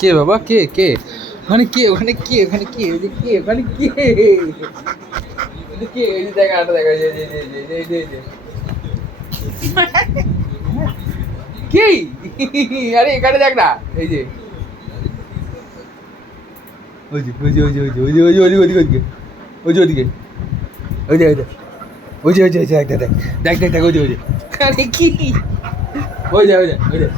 কে বাবা, কে কে ওখানে, কে ওখানে, কে ওখানে, কে ওই যে কে ওখানে, কে কে এই যে দেখা আটা দেখা কে আরে এখানে দেখ না এই যে ওই যে ওই যে ওই যে ওই যে ওই যে ওই যে ওই যে ওইদিকে ওই যে ওইদিকে ওই যে ওই যে ওই যে ওই যে দেখ দেখ দেখ দেখ দেখ দেখ ওই যে ওই যে আরে কি ওই যে ওই যে ওই যে